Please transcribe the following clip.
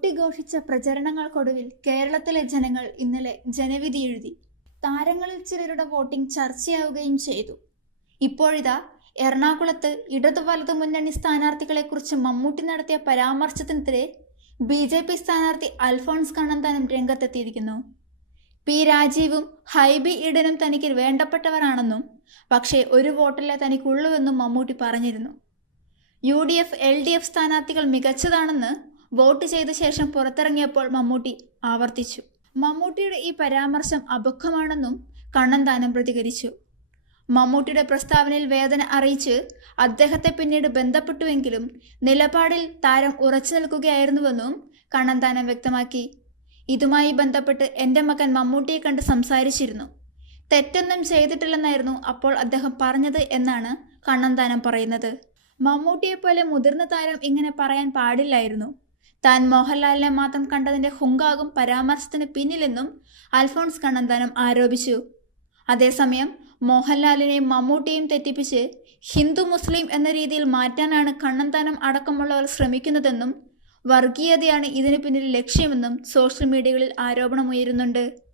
കൊട്ടിഘോഷിച്ച പ്രചരണങ്ങൾക്കൊടുവിൽ കേരളത്തിലെ ജനങ്ങൾ ഇന്നലെ ജനവിധി എഴുതി. താരങ്ങളിൽ ചിലരുടെ വോട്ടിംഗ് ചർച്ചയാവുകയും ചെയ്തു. ഇപ്പോഴിതാ എറണാകുളത്ത് ഇടതു വലതു മുന്നണി സ്ഥാനാർത്ഥികളെക്കുറിച്ച് മമ്മൂട്ടി നടത്തിയ പരാമർശത്തിനെതിരെ BJP സ്ഥാനാർത്ഥി അൽഫോൺസ് കണ്ണന്താനം രംഗത്തെത്തിയിരിക്കുന്നു. പി രാജീവും ഹൈബി ഈഡനും തനിക്ക് വേണ്ടപ്പെട്ടവരാണെന്നും പക്ഷേ ഒരു വോട്ടല്ലേ തനിക്കുള്ളൂവെന്നും മമ്മൂട്ടി പറഞ്ഞിരുന്നു. UDF LDF സ്ഥാനാർത്ഥികൾ മികച്ചതാണെന്ന് വോട്ട് ചെയ്ത ശേഷം പുറത്തിറങ്ങിയപ്പോൾ മമ്മൂട്ടി ആവർത്തിച്ചു. മമ്മൂട്ടിയുടെ ഈ പരാമർശം അപക്വമാണെന്നും കണ്ണന്താനം പ്രതികരിച്ചു. മമ്മൂട്ടിയുടെ പ്രസ്താവനയിൽ വേദന അറിയിച്ച് അദ്ദേഹത്തെ പിന്നീട് ബന്ധപ്പെട്ടുവെങ്കിലും നിലപാടിൽ താരം ഉറച്ചു നിൽക്കുകയായിരുന്നുവെന്നും കണ്ണന്താനം വ്യക്തമാക്കി. ഇതുമായി ബന്ധപ്പെട്ട് എൻ്റെ മകൻ മമ്മൂട്ടിയെ കണ്ട് സംസാരിച്ചിരുന്നു. തെറ്റൊന്നും ചെയ്തിട്ടില്ലെന്നായിരുന്നു അപ്പോൾ അദ്ദേഹം പറഞ്ഞത് എന്നാണ് കണ്ണന്താനം പറയുന്നത്. മമ്മൂട്ടിയെപ്പോലെ മുതിർന്ന താരം ഇങ്ങനെ പറയാൻ പാടില്ലായിരുന്നു. താൻ മോഹൻലാലിനെ മാത്രം കണ്ടതിൻ്റെ ഹുങ്കാകും പരാമർശത്തിന് പിന്നിലെന്നും അൽഫോൺസ് കണ്ണന്താനം ആരോപിച്ചു. അതേസമയം മോഹൻലാലിനെയും മമ്മൂട്ടിയെയും തെറ്റിപ്പിച്ച് ഹിന്ദു മുസ്ലിം എന്ന രീതിയിൽ മാറ്റാനാണ് കണ്ണന്താനം അടക്കമുള്ളവർ ശ്രമിക്കുന്നതെന്നും വർഗീയതയാണ് ഇതിനു പിന്നിൽ ലക്ഷ്യമെന്നും സോഷ്യൽ മീഡിയകളിൽ ആരോപണമുയരുന്നുണ്ട്.